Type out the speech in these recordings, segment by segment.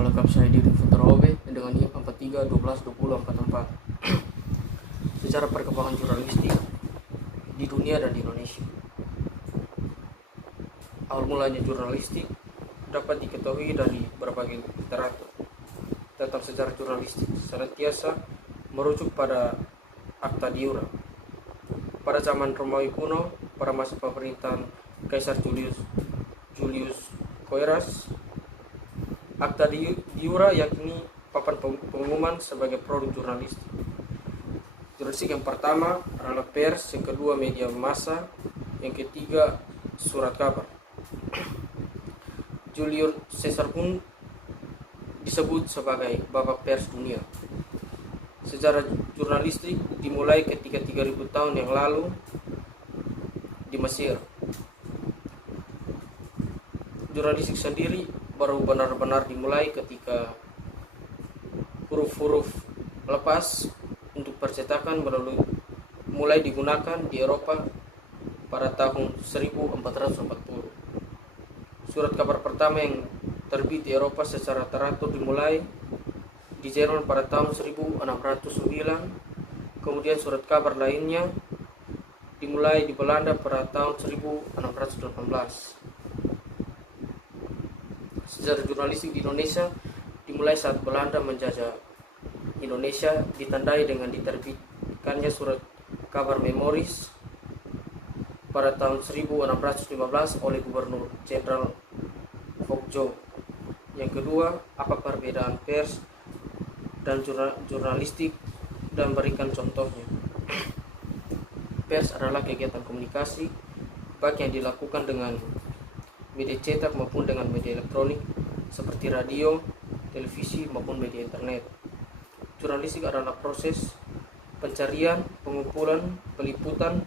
Nama lengkap saya Diri Futrobe dengan NIM 43 12 20 44. Secara perkembangan jurnalistik di dunia dan di Indonesia. Awal mulanya jurnalistik dapat diketahui dari berbagai literatur tentang sejarah jurnalistik, senantiasa merujuk pada Akta Diura. Pada zaman Romawi kuno, pada masa pemerintahan Kaisar Julius Koiras, Akta Diura yakni papan pengumuman sebagai produk jurnalistik. Jurnalistik yang pertama adalah pers, yang kedua media massa, yang ketiga surat kabar. Julius Caesar pun disebut sebagai bapak pers dunia. Sejarah jurnalistik dimulai ketika 3000 tahun yang lalu di Mesir. Jurnalistik sendiri baru benar-benar dimulai ketika huruf-huruf lepas untuk percetakan mulai digunakan di Eropa pada tahun 1440. Surat kabar pertama yang terbit di Eropa secara teratur dimulai di Jerman pada tahun 1609. Kemudian surat kabar lainnya dimulai di Belanda pada tahun 1618. Sejarah jurnalistik di Indonesia dimulai saat Belanda menjajah Indonesia, ditandai dengan diterbitkannya surat kabar Memories pada tahun 1615 oleh Gubernur Jenderal Fokjo. Yang kedua, apa perbedaan pers dan jurnalistik, dan berikan contohnya. Pers adalah kegiatan komunikasi baik yang dilakukan dengan media cetak maupun dengan media elektronik seperti radio, televisi maupun media internet. Jurnalistik adalah proses pencarian, pengumpulan, peliputan,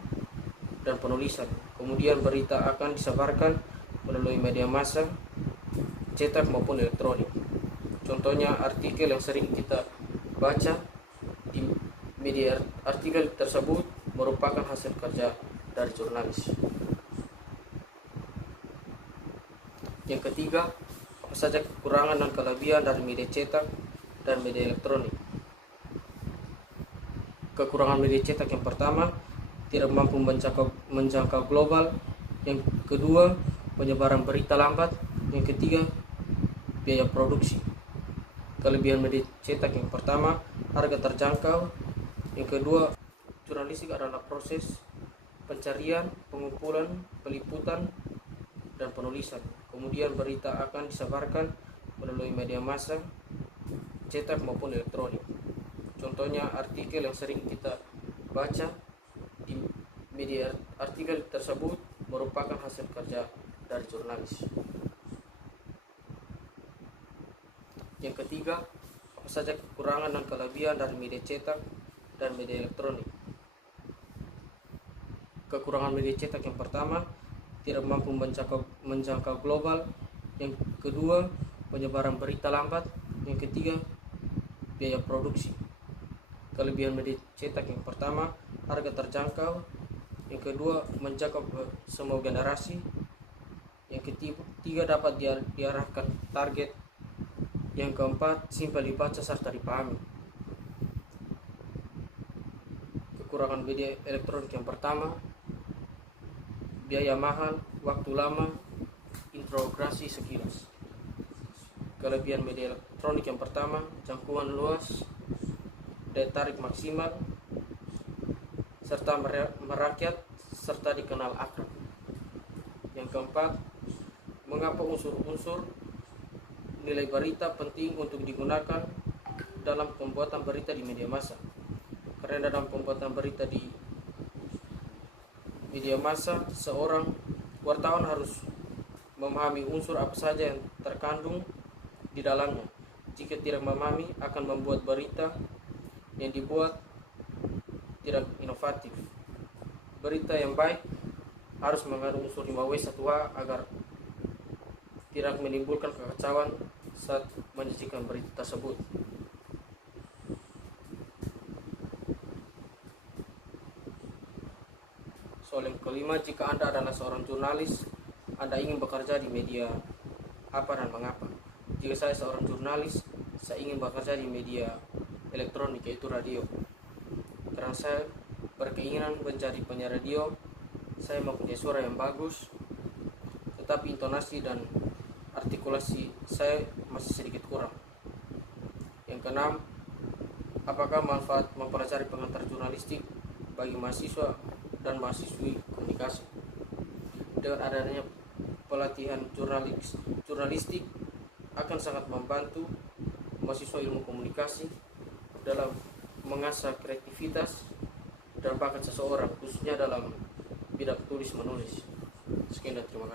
dan penulisan. Kemudian berita akan disebarkan melalui media massa, cetak maupun elektronik. Contohnya artikel yang sering kita baca di media. Artikel tersebut merupakan hasil kerja dari jurnalis. Yang ketiga, apa saja kekurangan dan kelebihan dari media cetak dan media elektronik. Kekurangan media cetak yang pertama, tidak mampu menjangkau global. Yang kedua, penyebaran berita lambat. Yang ketiga, biaya produksi. Kelebihan media cetak yang pertama, harga terjangkau. Yang kedua, jurnalistik adalah proses pencarian, pengumpulan, peliputan, dan penulisan. Kemudian berita akan disebarkan melalui media massa, cetak maupun elektronik. Contohnya artikel yang sering kita baca di media. Artikel tersebut merupakan hasil kerja dari jurnalis. Yang ketiga, apa saja kekurangan dan kelebihan dari media cetak dan media elektronik. Kekurangan media cetak yang pertama, tidak mampu menjangkau global. Yang kedua, penyebaran berita lambat. Yang ketiga, biaya produksi. Kelebihan media cetak yang pertama, harga terjangkau. Yang kedua, menjangkau semua generasi. Yang ketiga, dapat diarahkan target. Yang keempat, simpel dibaca serta dipahami. Kekurangan media elektronik yang pertama, biaya mahal, waktu lama, interogasi sekilas. Kelebihan media elektronik yang pertama, jangkauan luas, daya tarik maksimal, serta merakyat, serta dikenal akrab. Yang keempat, mengapa unsur-unsur nilai berita penting untuk digunakan dalam pembuatan berita di media massa. Karena dalam pembuatan berita di media massa, seorang wartawan harus memahami unsur apa saja yang terkandung di dalamnya. Jika tidak memahami, akan membuat berita yang dibuat tidak inovatif. Berita yang baik harus mengandung unsur 5W1H agar tidak menimbulkan kekacauan saat menyajikan berita tersebut. Soal yang kelima, jika Anda adalah seorang jurnalis, Anda ingin bekerja di media apa dan mengapa? jika saya seorang jurnalis, saya ingin bekerja di media elektronik yaitu radio. Karena saya berkeinginan menjadi penyiar radio, saya mempunyai suara yang bagus, tetapi intonasi dan artikulasi saya masih sedikit kurang. Yang keenam, apakah manfaat mempelajari pengantar jurnalistik bagi mahasiswa dan mahasiswi komunikasi? Dengan adanya pelatihan jurnalistik akan sangat membantu mahasiswa ilmu komunikasi dalam mengasah kreativitas dan bakat seseorang, khususnya dalam bidang tulis menulis. Sekian dan terima kasih.